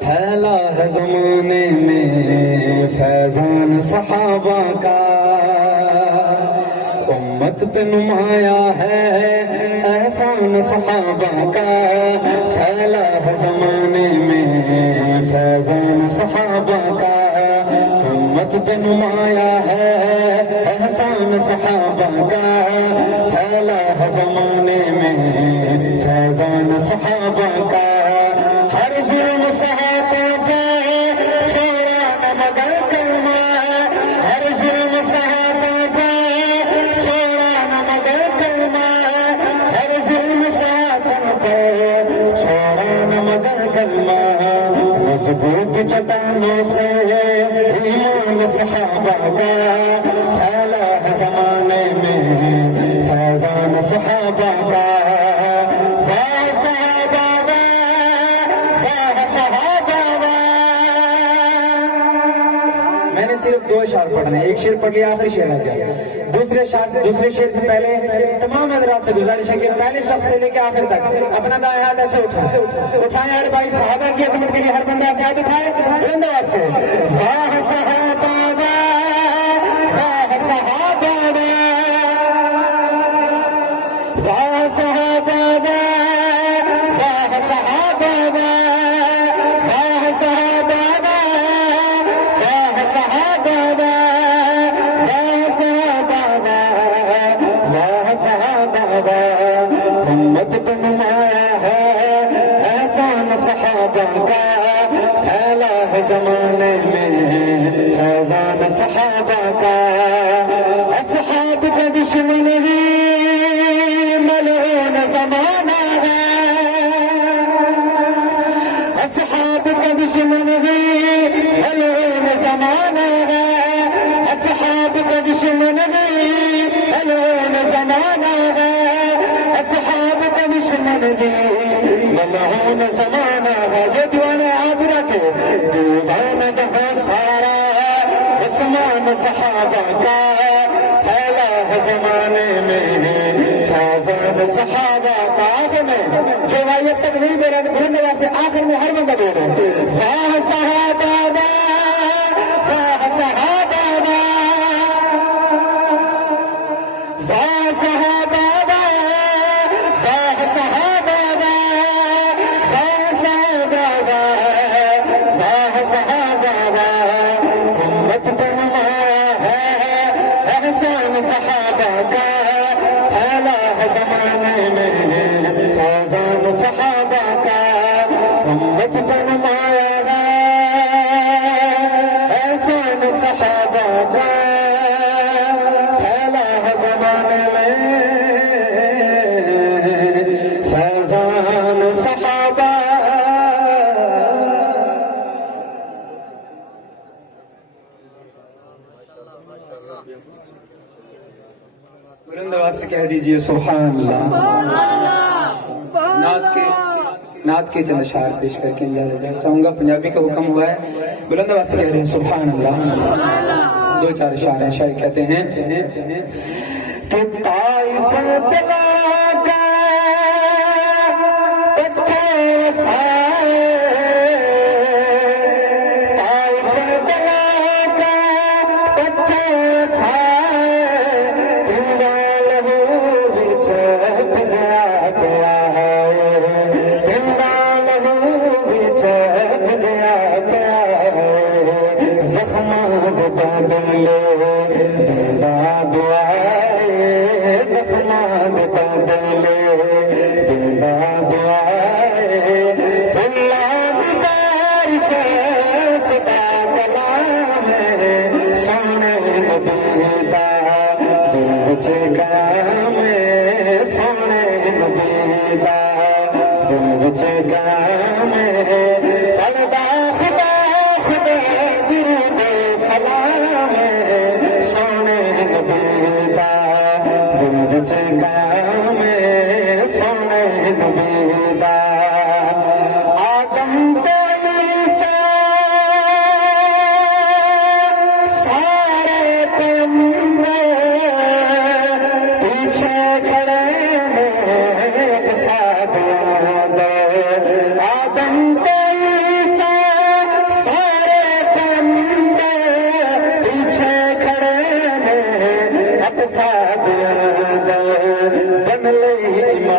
پھیلا ہے زمانے میں فیضان صحابہ کا، امت پہ نمایا ہے احسان صحابہ کا، پھیلا ہے زمانے میں فیضان صحابہ کا، امت پہ نمایا ہے احسان صحابہ کا، پھیلا ہے زمانے میں فیضان صحابہ کا، ہر ظلم سہاتا پہ چھوڑا نہ مگر کلمہ، ہر ظلم سہاتا پہ چھوڑا نہ مگر کلمہ، ہر ظلم سہاتا پہ چھوڑا نہ مگر کلمہ، مضبوط چٹانوں سے ایمان صحابہ کا، پھیلا ہے زمانے میں فیضان صحابہ کا، میں نے صرف 2 اشعار پڑھنے، ایک شعر پڑھ لیا، آخری شعر آ گیا، دوسرے شعر سے پہلے تمام حضرات سے گزارش ہے کہ پہلے شخص سے لے کے آخر تک اپنا دائیں ہاتھ ایسے اٹھائیں ہر بھائی، صحابہ کی عظمت کے لیے ہر بندہ ہاتھ اٹھائے بلند آواز سے، واہ صحابہ واہ صحابہ واہ صحابہ واہ صحابہ واہ صحابہ واہ صحابہ واہ صحابہ واہ صحابہ، امت پہ نمایا ہے احسان صحابہ کا، پھیلا ہے زمانے میں فیضان صحابہ کا، اصحاب کا دشمن ہی ملعون زمانہ ہے، اصحاب کا دشمن ہی ملعون زمانہ ہے، اصحاب کا دشمن ہی ملعون زمانہ ہے، اصحاب کا دشمن ہی ملعون زمانہ ہے، جو دیوانے ہاتھ رکھے دیوانہ جہاں سارا عثمان صحابہ کا، پھیلا ہے زمانے میں فیضان صحابہ کا، آخر میں جو وائیت تک نہیں دے رہے بلند آواز سے آخر میں ہر بندہ بول رہے واہ صحابہ واہ صحابہ واہ صحابہ واہ صحابہ واہ صحابہ واہ صحابہ، امت پہ نمایا ہے احسان صحابہ کا، پھیلا ہے زمانے میں فیضان صحابہ کا، امت پہ نمایا ہے احسان صحابہ کا، پھیلا ہے زمانے میں فیضان صحابہ۔ بلند آواز سے کہہ دیجئے سبحان اللہ۔ نعت کے چند اشعار پیش کر کے اجازت چاہوں گا، پنجابی کا حکم ہوا ہے، بلند آواز سے کہہ رہے ہیں سبحان اللہ۔ 2-4 اشعار ہیں، شاعر کہتے ہیں کہ طائف دلا کا پتھر سائے، طائف دلا کا پتھر سائے، پنڈال ہو بچ جا گیا ہے، پنڈال ہو بچ جا گیا ہے، زخمان بدلے دینا دعائے، زخمان بدلے علیہ